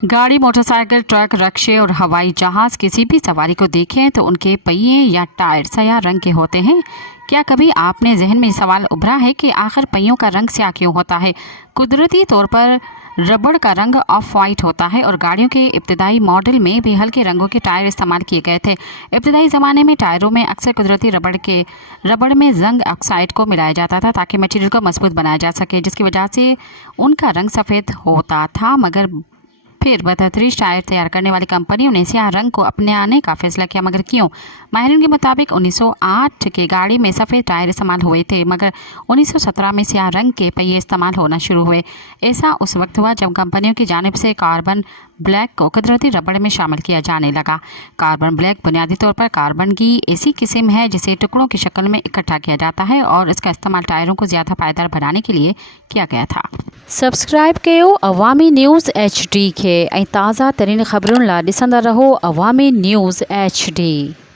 गाड़ी, motorcycle, truck, रक्शे और हवाई जहाज किसी भी सवारी को देखें तो उनके पहिए या टायर स्याह रंग के होते हैं। क्या कभी आपने जहन में सवाल उभरा है कि आखिर पहियों का रंग स्याह क्यों होता है? कुदरती तौर पर रबड़ का रंग ऑफ वाइट होता है और गाड़ियों के इब्तदाई मॉडल में भी हल्के रंगों के टायर इस्तेमाल किए गए थे। इब्तदाई ज़माने में टायरों में अक्सर कुदरती रबड़ में जंग ऑक्साइड को मिलाया जाता था ताकि मटेरियल को मजबूत बनाया जा सके, जिसकी वजह से उनका रंग सफ़ेद होता था। मगर फिर बदतरीज टायर तैयार करने वाली कंपनियों ने स्याह रंग को अपनाने का फैसला किया। मगर क्यों? माहिरीन के मुताबिक 1908 के गाड़ी में सफ़ेद टायर इस्तेमाल हुए थे, मगर 1917 में स्याह रंग के पहिए इस्तेमाल होना शुरू हुए। ऐसा उस वक्त हुआ जब कंपनियों की जानिब से कार्बन ब्लैक को कुदरती रबड़ में शामिल किया जाने लगा। कार्बन ब्लैक बुनियादी तौर पर कार्बन की ऐसी किस्म है जिसे टुकड़ों की शक्ल में इकट्ठा किया जाता है और इसका इस्तेमाल टायरों को ज़्यादा पायदार बनाने के लिए किया गया था। सब्सक्राइब कयो अवामी न्यूज़ HD खे ऐं ताज़ा तरीन ख़बरुनि लाइ ॾिसंदा रहो अवामी न्यूज़ HD।